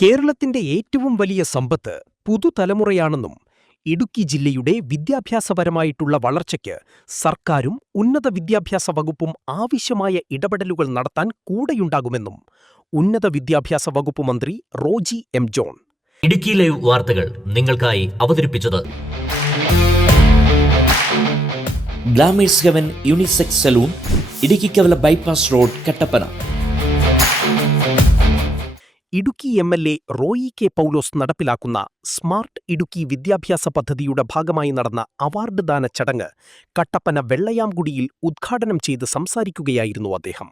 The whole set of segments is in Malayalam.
കേരളത്തിന്റെ ഏറ്റവും വലിയ സമ്പത്ത് പുതുതലമുറയാണെന്നും ഇടുക്കി ജില്ലയുടെ വിദ്യാഭ്യാസപരമായിട്ടുള്ള വളർച്ചയ്ക്ക് സർക്കാരും ഉന്നത വിദ്യാഭ്യാസ വകുപ്പും ആവശ്യമായ ഇടപെടലുകൾ നടത്താൻ കൂടെയുണ്ടാകുമെന്നും ഉന്നത വിദ്യാഭ്യാസ വകുപ്പ് മന്ത്രി റോജി എം ജോൺ ഇടുക്കി ലൈവ് വാർത്തകൾ നിങ്ങൾക്കായി അവതരിപ്പിച്ചത് glamours heaven unisex salon, Idukkikkavala bypass road, Kattappana. Idukki MLA. Roy K Paulose നടപ്പിലാക്കുന്ന സ്മാർട്ട് ഇടുക്കി വിദ്യാഭ്യാസ പദ്ധതിയുടെ ഭാഗമായി നടന്ന അവാർഡ് ദാന ചടങ്ങ് കട്ടപ്പന വെള്ളയാംകുടിയിൽ ഉദ്ഘാടനം ചെയ്ത് സംസാരിക്കുകയായിരുന്നു അദ്ദേഹം.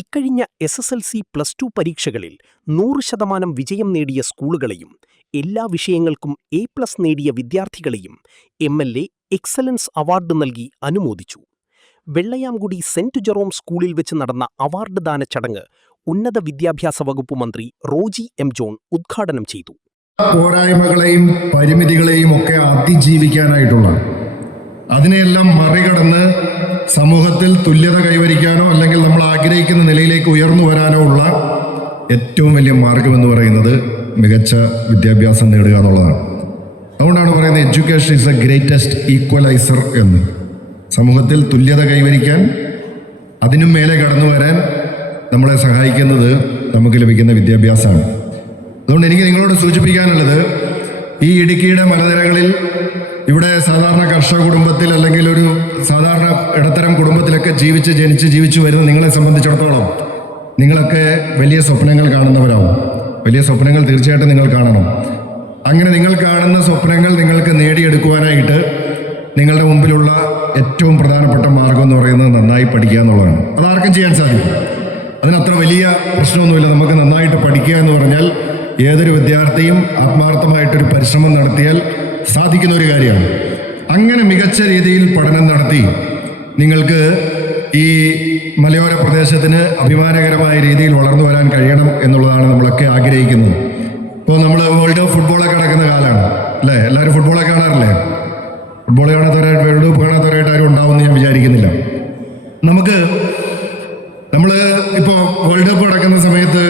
ഇക്കഴിഞ്ഞ SSLC +2 പരീക്ഷകളിൽ 100% വിജയം നേടിയ സ്കൂളുകളെയും എല്ലാ വിഷയങ്ങൾക്കും A+ നേടിയ വിദ്യാർത്ഥികളെയും എം.എൽ.എ. എക്സലൻസ് അവാർഡ് നൽകി അനുമോദിച്ചു. വെള്ളയാംകുടി സെന്റ് ജെറോം സ്കൂളിൽ വെച്ച് നടന്ന അവാർഡ് ദാന ചടങ്ങ് ഉന്നത വിദ്യാഭ്യാസ വകുപ്പ് മന്ത്രി റോജി എം ജോൺ ഉദ്ഘാടനം ചെയ്തു. പോരായ്മകളെയും പരിമിതികളെയും ഒക്കെ അതിജീവിക്കാനായിട്ടുള്ള, അതിനെയെല്ലാം മറികടന്ന് സമൂഹത്തിൽ തുല്യത കൈവരിക്കാനോ അല്ലെങ്കിൽ നമ്മൾ ആഗ്രഹിക്കുന്ന നിലയിലേക്ക് ഉയർന്നു വരാനോ ഉള്ള ഏറ്റവും വലിയ മാർഗമെന്ന് പറയുന്നത് മികച്ച വിദ്യാഭ്യാസം നേടുക എന്നുള്ളതാണ്. അതുകൊണ്ടാണ് പറയുന്നത് education is A greatest equaliser എന്ന്. സമൂഹത്തിൽ തുല്യത കൈവരിക്കാൻ, അതിനും മേലെ കടന്നു വരാൻ നമ്മളെ സഹായിക്കുന്നത് നമുക്ക് ലഭിക്കുന്ന വിദ്യാഭ്യാസമാണ്. അതുകൊണ്ട് എനിക്ക് നിങ്ങളോട് സൂചിപ്പിക്കാനുള്ളത്, ഈ ഇടുക്കിയുടെ മലനിരകളിൽ ഇവിടെ സാധാരണ കർഷക കുടുംബത്തിൽ അല്ലെങ്കിൽ ഒരു സാധാരണ ഇടത്തരം കുടുംബത്തിലൊക്കെ ജീവിച്ചു വരുന്ന നിങ്ങളെ സംബന്ധിച്ചിടത്തോളം നിങ്ങളൊക്കെ വലിയ സ്വപ്നങ്ങൾ കാണുന്നവരാവും. വലിയ സ്വപ്നങ്ങൾ തീർച്ചയായിട്ടും നിങ്ങൾ കാണണം. അങ്ങനെ നിങ്ങൾ കാണുന്ന സ്വപ്നങ്ങൾ നിങ്ങൾക്ക് നേടിയെടുക്കുവാനായിട്ട് നിങ്ങളുടെ മുമ്പിലുള്ള ഏറ്റവും പ്രധാനപ്പെട്ട മാർഗം എന്ന് പറയുന്നത് നന്നായി പഠിക്കുക എന്നുള്ളതാണ്. അതാർക്കും ചെയ്യാൻ സാധിക്കും. അതിനത്ര വലിയ പ്രശ്നമൊന്നുമില്ല. നമുക്ക് നന്നായിട്ട് പഠിക്കുക എന്ന് പറഞ്ഞാൽ ഏതൊരു വിദ്യാർത്ഥിയും ആത്മാർത്ഥമായിട്ടൊരു പരിശ്രമം നടത്തിയാൽ സാധിക്കുന്ന ഒരു കാര്യമാണ്. അങ്ങനെ മികച്ച രീതിയിൽ പഠനം നടത്തി നിങ്ങൾക്ക് ഈ മലയോര പ്രദേശത്തിന് അഭിമാനകരമായ രീതിയിൽ വളർന്നു വരാൻ കഴിയണം എന്നുള്ളതാണ് നമ്മളൊക്കെ ആഗ്രഹിക്കുന്നത്. ഇപ്പോൾ നമ്മൾ വേൾഡ് കപ്പ് ഫുട്ബോളൊക്കെ നടക്കുന്ന കാലമാണ് അല്ലേ? എല്ലാവരും ഫുട്ബോളൊക്കെ കാണാറില്ലേ? ഫുട്ബോൾ കാണാത്തവരായിട്ട്, വേൾഡ് കപ്പ് കാണാത്തവരായിട്ട് ആരും ഉണ്ടാവുമെന്ന് ഞാൻ വിചാരിക്കുന്നില്ല. നമ്മൾ ഇപ്പോൾ വേൾഡ് കപ്പ് നടക്കുന്ന സമയത്ത്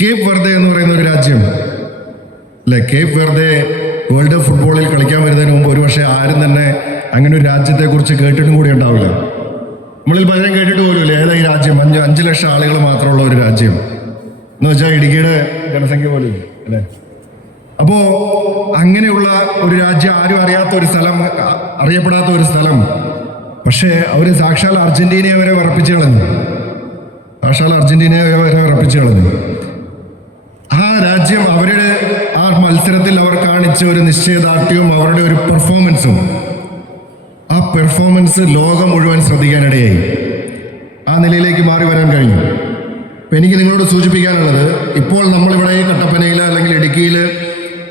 കേപ്പ് വെർദെ എന്ന് പറയുന്ന ഒരു രാജ്യം അല്ലേ, കേപ്പ് വെർദെ വേൾഡ് കപ്പ് ഫുട്ബോളിൽ കളിക്കാൻ വരുന്നതിന് മുമ്പ് ഒരുപക്ഷെ ആരും തന്നെ അങ്ങനെ ഒരു രാജ്യത്തെക്കുറിച്ച് കേട്ടിട്ടും കൂടി ഉണ്ടാവില്ല. നമ്മളിൽ പലരും കേട്ടിട്ട് പോലുമില്ല ഏതാ ഈ രാജ്യം. 5 ലക്ഷം ആളുകൾ മാത്രമുള്ള ഒരു രാജ്യം എന്ന് വെച്ചാൽ ഇടുക്കിയുടെ ജനസംഖ്യ പോലും അല്ലേ. അപ്പോൾ അങ്ങനെയുള്ള ഒരു രാജ്യം, ആരും അറിയാത്ത ഒരു സ്ഥലം, അറിയപ്പെടാത്ത ഒരു സ്ഥലം, പക്ഷേ അവർ സാക്ഷാൽ അർജന്റീനയെ വരെ വിറപ്പിച്ച് കളഞ്ഞു. ആ രാജ്യം അവരുടെ ആ മത്സരത്തിൽ അവർ കാണിച്ച ഒരു നിശ്ചയദാർഢ്യവും അവരുടെ ഒരു പെർഫോമൻസും, ആ പെർഫോമൻസ് ലോകം മുഴുവൻ ശ്രദ്ധിക്കാനിടയായി. ആ നിലയിലേക്ക് മാറി വരാൻ കഴിഞ്ഞു. അപ്പം എനിക്ക് നിങ്ങളോട് സൂചിപ്പിക്കാനുള്ളത്, ഇപ്പോൾ നമ്മളിവിടെ ഈ കട്ടപ്പനയിൽ അല്ലെങ്കിൽ ഇടുക്കിയിൽ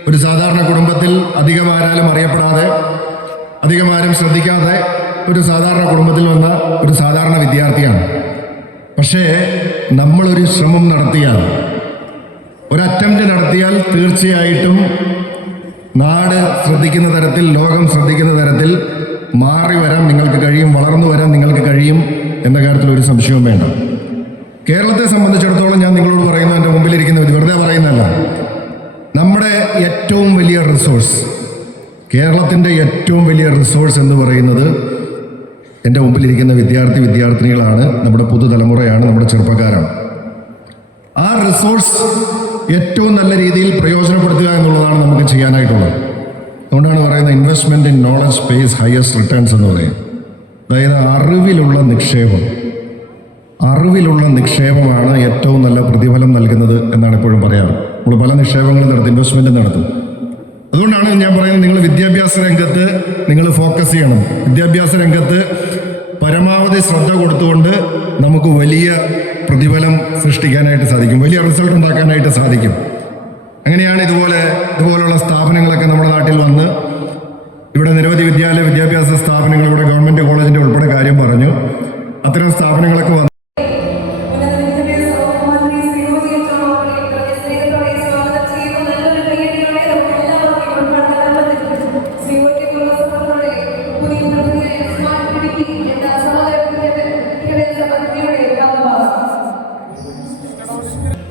ഒരു സാധാരണ കുടുംബത്തിൽ അധികം ആരാലും അറിയപ്പെടാതെ, അധികം ആരും ശ്രദ്ധിക്കാതെ ഒരു സാധാരണ കുടുംബത്തിൽ വന്ന ഒരു സാധാരണ വിദ്യാർത്ഥിയാണ്. പക്ഷേ നമ്മളൊരു ശ്രമം നടത്തിയാൽ, ഒരു അറ്റംപ്റ്റ് നടത്തിയാൽ തീർച്ചയായിട്ടും നാട് ശ്രദ്ധിക്കുന്ന തരത്തിൽ, ലോകം ശ്രദ്ധിക്കുന്ന തരത്തിൽ മാറി വരാൻ നിങ്ങൾക്ക് കഴിയും, വളർന്നു വരാൻ നിങ്ങൾക്ക് കഴിയും എന്ന കാര്യത്തിൽ ഒരു സംശയവും വേണ്ട. കേരളത്തെ സംബന്ധിച്ചിടത്തോളം ഞാൻ നിങ്ങളോട് പറയുന്നത്, എൻ്റെ മുമ്പിലിരിക്കുന്ന വെറുതെ പറയുന്നതല്ല, നമ്മുടെ ഏറ്റവും വലിയ റിസോഴ്സ്, കേരളത്തിൻ്റെ ഏറ്റവും വലിയ റിസോഴ്സ് എന്ന് പറയുന്നത് എൻ്റെ മുമ്പിലിരിക്കുന്ന വിദ്യാർത്ഥിനികളാണ്, നമ്മുടെ പുതുതലമുറയാണ്, നമ്മുടെ ചെറുപ്പക്കാരാണ്. ആ റിസോഴ്സ് ഏറ്റവും നല്ല രീതിയിൽ പ്രയോജനപ്പെടുത്തുക എന്നുള്ളതാണ് നമുക്ക് ചെയ്യാനായിട്ടുള്ളത്. അതുകൊണ്ടാണ് പറയുന്നത് investment in knowledge pace highest returns എന്ന് പറയും. അതായത് അറിവിലുള്ള നിക്ഷേപമാണ് ഏറ്റവും നല്ല പ്രതിഫലം നൽകുന്നത് എന്നാണ് എപ്പോഴും പറയാറ്. നമ്മൾ പല നിക്ഷേപങ്ങളും നടത്തും, ഇൻവെസ്റ്റ്മെൻറ്റും നടത്തും. അതുകൊണ്ടാണ് ഞാൻ പറയുന്നത്, നിങ്ങൾ വിദ്യാഭ്യാസ രംഗത്ത് നിങ്ങൾ ഫോക്കസ് ചെയ്യണം. വിദ്യാഭ്യാസ രംഗത്ത് പരമാവധി ശ്രദ്ധ കൊടുത്തുകൊണ്ട് നമുക്ക് വലിയ പ്രതിഫലം സൃഷ്ടിക്കാനായിട്ട് സാധിക്കും, വലിയ റിസൾട്ട് ഉണ്ടാക്കാനായിട്ട് സാധിക്കും. അങ്ങനെയാണ് ഇതുപോലുള്ള സ്ഥാപനങ്ങളൊക്കെ നമ്മുടെ നാട്ടിൽ വന്ന്, ഇവിടെ നിരവധി വിദ്യാഭ്യാസ സ്ഥാപനങ്ങൾ, ഇവിടെ ഗവൺമെൻറ് കോളേജിൻ്റെ ഉൾപ്പെടെ കാര്യം പറഞ്ഞു, അത്തരം സ്ഥാപനങ്ങളൊക്കെ വന്ന്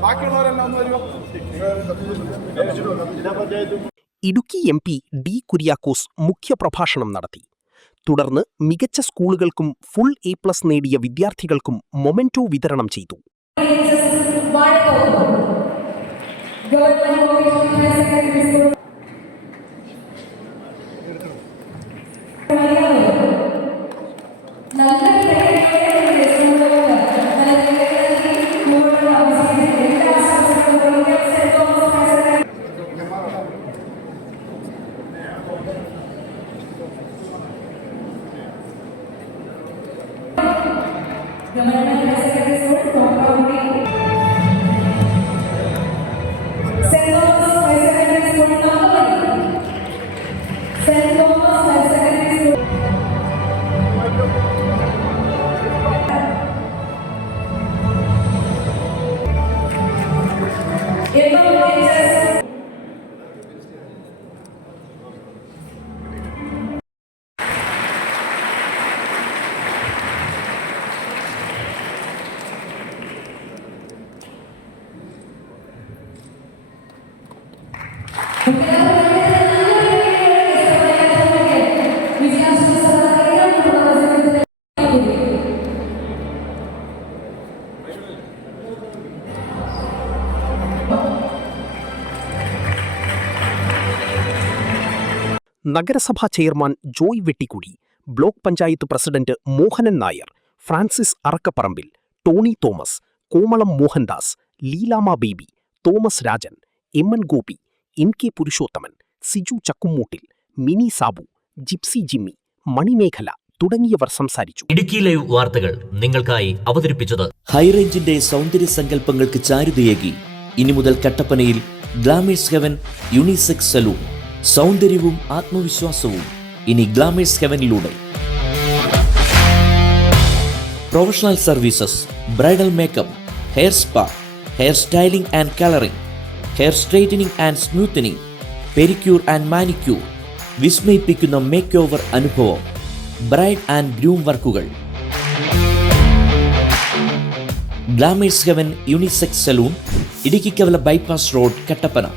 ബാക്കിയുള്ളവരെല്ലാം ഒന്ന് വരുമോ? Idukki MP D. കുര്യാക്കോസ് മുഖ്യപ്രഭാഷണം നടത്തി. തുടർന്ന് മികച്ച സ്കൂളുകൾക്കും ഫുൾ A+ നേടിയ വിദ്യാർത്ഥികൾക്കും മൊമെന്റോ വിതരണം ചെയ്തു. നഗരസഭാ chairman Joy Vettikkudi, block panchayat president Mohanan Nair, Francis Arakkaparambil, Tony Thomas, Komalam Mohandas, Leelamma Baby, Thomas Rajan, MN Gopi, MK Purushothaman, Siju Chakkumoottil, Mini Sabu, Gypsy Jimmy, Manimekhala തുടങ്ങിയവർ സംസാരിച്ചു. ഇടുക്കി ലൈവ് വാർത്തകൾ നിങ്ങൾക്കായി അവതരിപ്പിച്ചത് ഹൈറേഞ്ചിന്റെ സൗന്ദര്യ സങ്കല്പങ്ങൾക്ക് ചാരുതയേകി ഇനി മുതൽ കട്ടപ്പനയിൽ ഗ്ലാമേഴ്സ് ഹെവൻ യൂണിസെക്സ് സലൂൺ. സൗന്ദര്യവും ആത്മവിശ്വാസവും ഇനി ഗ്ലാമേഴ്സ് ഹെവനിലൂടെ. Professional services, bridal makeup, hair spa, hair styling and colouring, hair straightening and smoothening, pedicure and manicure, വിസ്മയിപ്പിക്കുന്ന മേക്ക് ഓവർ അനുഭവം, ബ്രൈഡ് ആൻഡ് ഗ്രൂം വർക്കുകൾ. Glamours heaven unisex salon, Idukkikkavala bypass road, Kattappana.